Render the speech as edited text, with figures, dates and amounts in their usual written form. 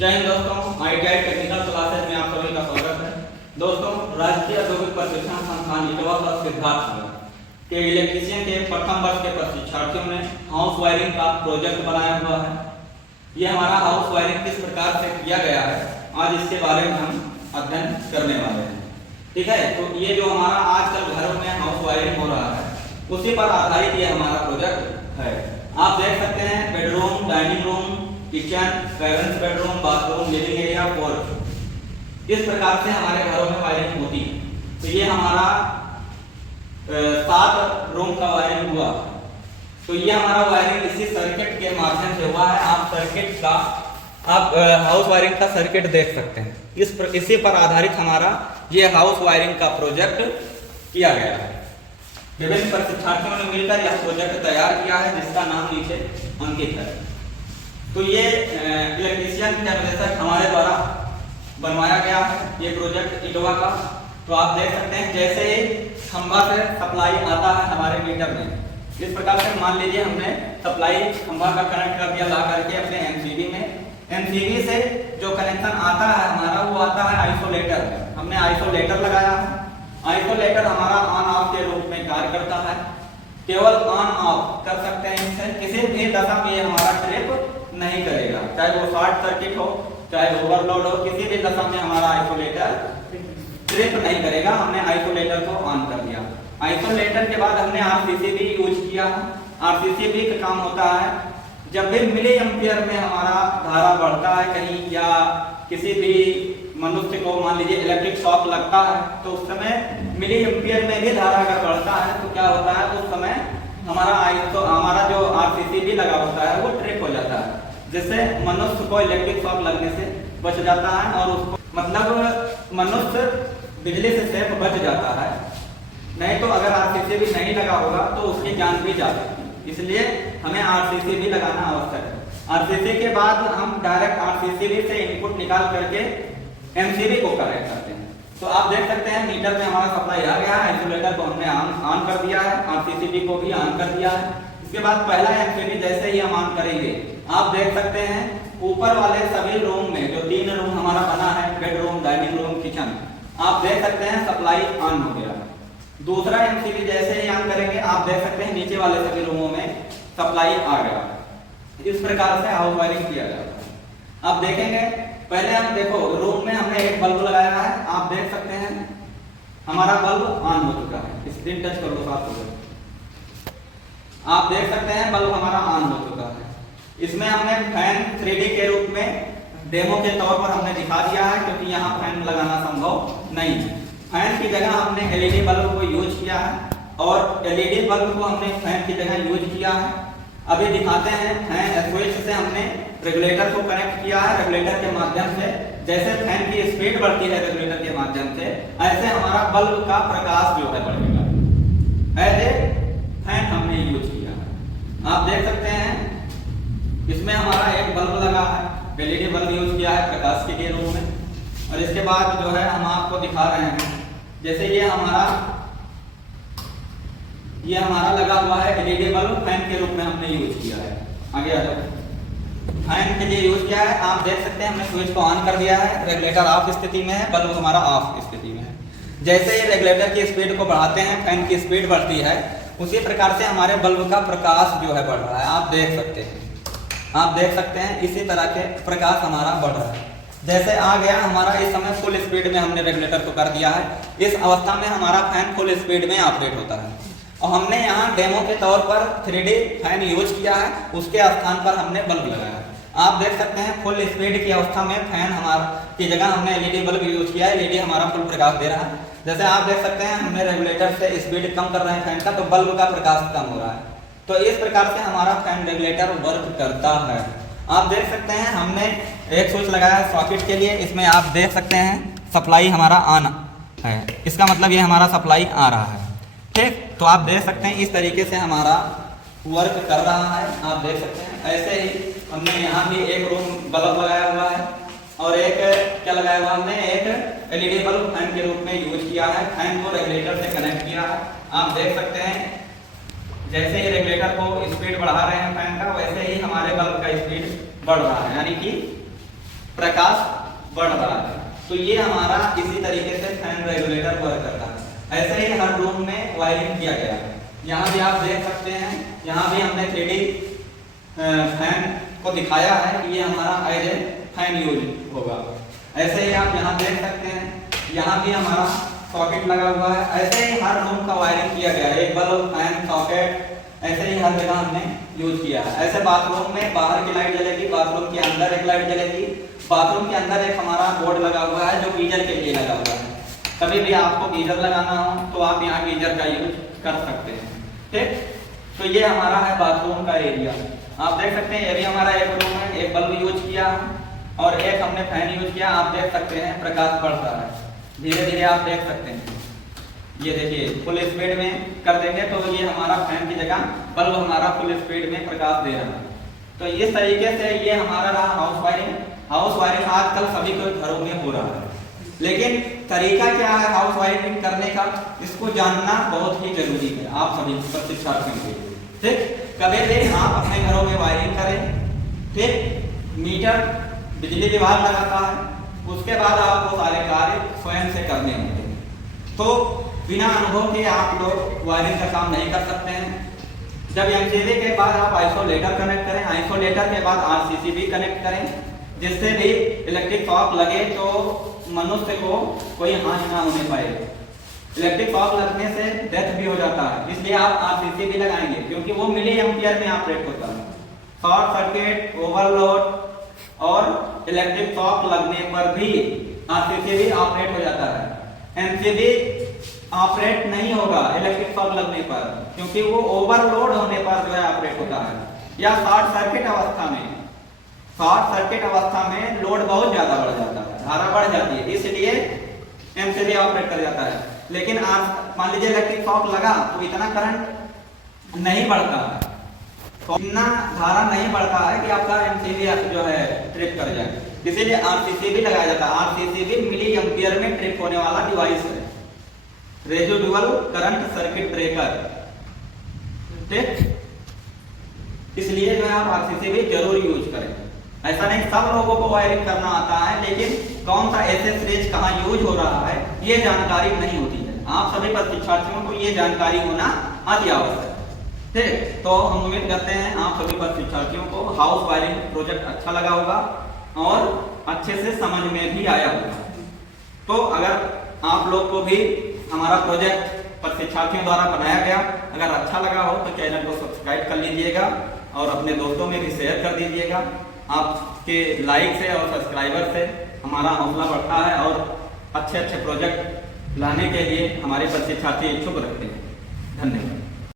जय हिंद दोस्तों, ITI technical classes में आप सभी का स्वागत है। दोस्तों, राष्ट्रीय औद्योगिक प्रशिक्षण संस्थान इटवा का सिद्धार्थनगर के इलेक्ट्रीशियन के प्रथम वर्ष के प्रशिक्षार्थियों ने हाउस वायरिंग का प्रोजेक्ट बनाया हुआ है। ये हमारा हाउस वायरिंग किस प्रकार से किया गया है, आज इसके बारे में हम अध्ययन करने वाले हैं। ठीक है, तो ये जो हमारा आजकल घरों में हाउस वायरिंग हो रहा है, उसी पर आधारित ये हमारा प्रोजेक्ट है। आप देख सकते हैं bedroom, dining room, kitchen, parents bedroom, bathroom, living area, porch, इस प्रकार से हमारे घरों में वायरिंग होती है। तो ये हमारा 7 रूम का वायरिंग हुआ। तो ये हमारा वायरिंग इसी सर्किट के माध्यम से हुआ है। आप सर्किट का हाउस वायरिंग का सर्किट देख सकते हैं। इसी पर आधारित हमारा ये हाउस वायरिंग का प्रोजेक्ट किया गया है। विभिन्न प्रशिक्षार्थियों ने मिलकर यह प्रोजेक्ट तैयार किया है, जिसका नाम नीचे अंकित है। तो ये इलेक्ट्रीशियन के निर्देशक हमारे द्वारा बनवाया गया है ये प्रोजेक्ट इटवा का। तो आप देख सकते हैं जैसे ही खंभा से सप्लाई आता है हमारे मीटर में, इस प्रकार से मान लीजिए हमने सप्लाई खंभा का कनेक्ट कर दिया ला करके अपने एमसीबी में। एमसीबी से जो कनेक्शन आता है हमारा, वो आता है आइसोलेटर में। हमने आइसोलेटर लगाया है। आइसोलेटर हमारा ऑन ऑफ के रूप में कार्य करता है। केवल ऑन ऑफ कर सकते हैं इससे, किसी भी दशा में ये हमारा ट्रिप नहीं करेगा, चाहे वो शॉर्ट सर्किट हो, चाहे ओवरलोड हो, किसी भी दशा में हमारा आइसोलेटर ट्रिप नहीं करेगा। हमने आइसोलेटर को ऑन कर दिया। आइसोलेटर के बाद हमने आरसीसीबी यूज किया। आरसीसीबी का काम होता है जब भी मिली एम्पियर में हमारा धारा बढ़ता है कहीं, या किसी भी मनुष्य को मान लीजिए इलेक्ट्रिक शॉक लगता है, तो उस समय मिली एम्पियर में भी धारा अगर बढ़ता है तो क्या होता है, उस समय हमारा जो आरसीसीबी लगा होता है वो ट्रिप हो जाता है, जिससे मनुष्य को इलेक्ट्रिक शॉक लगने से बच जाता है और उसको मतलब मनुष्य बिजली से सेफ बच जाता है। नहीं तो अगर आरसीसीबी नहीं लगा होगा तो उसकी जान भी जा सकती है। इसलिए हमें आरसीसीबी लगाना आवश्यक है। आरसीसी के बाद हम डायरेक्ट आरसीसीबी से इनपुट निकाल करके एमसीबी को कनेक्ट करते हैं। तो आप देख सकते हैं मीटर में हमारा सप्लाई आ गया है। आइसोलेटर को हमने ऑन कर दिया है, आरसीसीबी को भी ऑन कर दिया है। इसके बाद पहला एमसीबी जैसे ही हम ऑन करेंगे, आप देख सकते हैं ऊपर वाले सभी रूम में जो 3 रूम हमारा बना है, बेडरूम, डाइनिंग रूम, किचन, आप देख सकते हैं सप्लाई ऑन हो गया। दूसरा एमसीबी जैसे ही ऑन करेंगे, आप देख सकते हैं नीचे वाले सभी रूमों में सप्लाई आ गया। इस प्रकार से हाउस वायरिंग किया जाता है। आप देखेंगे पहले हम देखो रूम में हमने एक बल्ब लगाया है। आप देख सकते हैं हमारा बल्ब ऑन हो चुका है। स्क्रीन टच कर लो साथ में, आप देख सकते हैं बल्ब हमारा ऑन हो चुका है। इसमें हमने फैन 3D के रूप में डेमो के तौर पर हमने दिखा दिया है, क्योंकि यहाँ फैन लगाना संभव नहीं है। फैन की जगह हमने एलईडी बल्ब को यूज किया है, और एलईडी बल्ब को हमने फैन की जगह यूज किया है। अभी दिखाते हैं फैन स्विच से हमने रेगुलेटर को कनेक्ट किया है। रेगुलेटर के माध्यम से जैसे फैन की स्पीड बढ़ती है रेगुलेटर के माध्यम से, ऐसे हमारा बल्ब का प्रकाश जो है बढ़ेगा। ऐसे फैन हमने यूज किया है। आप देख सकते हैं इसमें हमारा एक बल्ब लगा है, एलईडी बल्ब यूज किया है प्रकाश के लिए रूम में। और इसके बाद जो है हम आपको दिखा रहे हैं, जैसे ये हमारा लगा हुआ है एलईडी बल्ब, फैन के रूप में हमने यूज किया है। आगे आ जाओ, फैन के लिए यूज किया है। आप देख सकते हैं हमने स्विच को ऑन कर दिया है, रेगुलेटर ऑफ स्थिति में है, बल्ब हमारा ऑफ स्थिति में है। जैसे ही रेगुलेटर की स्पीड को बढ़ाते हैं, फैन की स्पीड बढ़ती है, उसी प्रकार से हमारे बल्ब का प्रकाश जो है बढ़ रहा है। आप देख सकते हैं इसी तरह के प्रकाश हमारा बढ़ रहा है। जैसे आ गया हमारा, इस समय फुल स्पीड में हमने रेगुलेटर को कर दिया है। इस अवस्था में हमारा फैन फुल स्पीड में ऑपरेट होता है। और हमने यहाँ डेमो के तौर पर 3D फैन यूज किया है, उसके स्थान पर हमने बल्ब लगाया है। आप देख सकते हैं फुल स्पीड की अवस्था में फैन हमारा की जगह हमने एलईडी बल्ब यूज किया है। एलईडी हमारा फुल प्रकाश दे रहा है। जैसे आप देख सकते हैं हमने रेगुलेटर से स्पीड कम कर रहे हैं फैन का, तो बल्ब का प्रकाश कम हो रहा है। तो इस प्रकार से हमारा फैन रेगुलेटर वर्क करता है। आप देख सकते हैं हमने एक स्विच लगाया है सॉकेट के लिए। इसमें आप देख सकते हैं सप्लाई हमारा ऑन है, इसका मतलब ये हमारा सप्लाई आ रहा है। ठीक, तो आप देख सकते हैं इस तरीके से हमारा वर्क कर रहा है। आप देख सकते हैं ऐसे ही हमने यहाँ भी एक रूम बल्ब लगाया हुआ है, और एक क्या लगाया हुआ हमने, एक एलईडी बल्ब फैन के रूप में यूज किया है। फैन को रेगुलेटर से कनेक्ट किया है। आप देख सकते हैं जैसे ही रेगुलेटर को स्पीड बढ़ा रहे हैं फैन का, वैसे ही हमारे बल्ब का स्पीड बढ़ रहा है, यानी कि प्रकाश बढ़ रहा है। तो ये हमारा इसी तरीके से फैन रेगुलेटर वर्क करता है। ऐसे ही हर रूम में वायरिंग किया गया है। यहाँ भी आप देख सकते हैं, यहाँ भी हमने 3D फैन को दिखाया है कि ये हमारा एज ए फैन यूज होगा। ऐसे ही आप यहाँ देख सकते हैं, यहाँ भी हमारा सॉकेट लगा हुआ है। ऐसे ही हर रूम का वायरिंग किया गया है, एक बल्ब, फैन, सॉकेट, ऐसे ही हर जगह हमने यूज किया है। ऐसे बाथरूम में बाहर की लाइट जलेगी, बाथरूम के अंदर एक लाइट जलेगी, बाथरूम के अंदर एक हमारा बोर्ड लगा हुआ है जो गीजर के लिए लगा हुआ है। कभी भी आपको गीजर लगाना हो तो आप यहाँ गीजर का यूज कर सकते हैं। ठीक, तो ये हमारा है बाथरूम का एरिया। आप देख सकते हैं ये भी हमारा एक रूम है, एक बल्ब यूज किया और एक हमने फैन यूज किया। आप देख सकते हैं प्रकाश बढ़ता है, धीरे धीरे आप देख सकते हैं। ये देखिए फुल स्पीड में कर देंगे तो ये हमारा फैन की जगह बल्ब हमारा फुल स्पीड में प्रकाश दे रहा है। तो इस तरीके से ये हमारा रहा हाउस वायरिंग। हाउस वायरिंग आजकल सभी के घरों में हो रहा है, लेकिन तरीका क्या है हाउस वायरिंग करने का, इसको जानना बहुत ही जरूरी है आप सभी प्रशिक्षार्थियों के लिए। ठीक, कभी भी आप अपने घरों में वायरिंग करें। ठीक, मीटर बिजली विभाग लगाता है, उसके बाद आपको सारे कार्य स्वयं से करने होते हैं। तो बिना अनुभव के आप लोग वायरिंग का काम नहीं कर सकते हैं। जब एमसीबी के बाद आप आइसोलेटर कनेक्ट करें, आइसोलेटर के बाद आरसीसी भी कनेक्ट करें, जिससे भी इलेक्ट्रिक शॉक लगे तो मनुष्य को कोई हानि ना होने पाए। इलेक्ट्रिक शॉक लगने से डेथ भी हो जाता है, इसलिए आप आरसीसी भी लगाएंगे क्योंकि वो मिली एम्पियर में ऑपरेट होता है। शॉर्ट सर्किट, ओवरलोड और इलेक्ट्रिक शॉक लगने पर भी आरसीसी भी ऑपरेट हो जाता है। एमसीबी ऑपरेट नहीं होगा इलेक्ट्रिक शॉक लगने पर, क्योंकि वो ओवरलोड होने पर जो है ऑपरेट होता है। या शॉर्ट सर्किट अवस्था में, शॉर्ट सर्किट अवस्था में लोड बहुत ज्यादा बढ़ जाता है, धारा बढ़ जाती है, इसलिए एमसीबी ऑपरेट कर जाता है। लेकिन आप मान लीजिए इलेक्ट्रिक शॉक लगा तो इतना करंट नहीं बढ़ता है, तो इतना धारा नहीं बढ़ता है कि आपका एमसीबी जो है ट्रिप कर जाए, इसीलिए आरसीसी भी लगाया जाता है। आरसीसी भी मिली एम्पियर में ट्रिप होने वाला डिवाइस है, रेजिडुअल करंट सर्किट ब्रेकर। ठीक, इसलिए जो है आप आरसीसी भी जरूर यूज करें। ऐसा नहीं सब लोगों को वायरिंग करना आता है, लेकिन कौन सा एसएस रेंज कहाँ यूज हो रहा है ये जानकारी नहीं होती है। आप सभी प्रशिक्षार्थियों को ये जानकारी होना अति आवश्यक है। ठीक, तो हम उम्मीद करते हैं आप सभी प्रशिक्षार्थियों को हाउस वायरिंग प्रोजेक्ट अच्छा लगा होगा और अच्छे से समझ में भी आया होगा। तो अगर आप लोग को भी हमारा प्रोजेक्ट प्रशिक्षार्थियों द्वारा बनाया गया अगर अच्छा लगा हो तो चैनल को सब्सक्राइब कर लीजिएगा और अपने दोस्तों में भी शेयर कर दीजिएगा। आपके लाइक से और सब्सक्राइबर से हमारा हौसला बढ़ता है और अच्छे अच्छे प्रोजेक्ट लाने के लिए हमारे प्रशिक्षार्थी इच्छुक रखते हैं। धन्यवाद।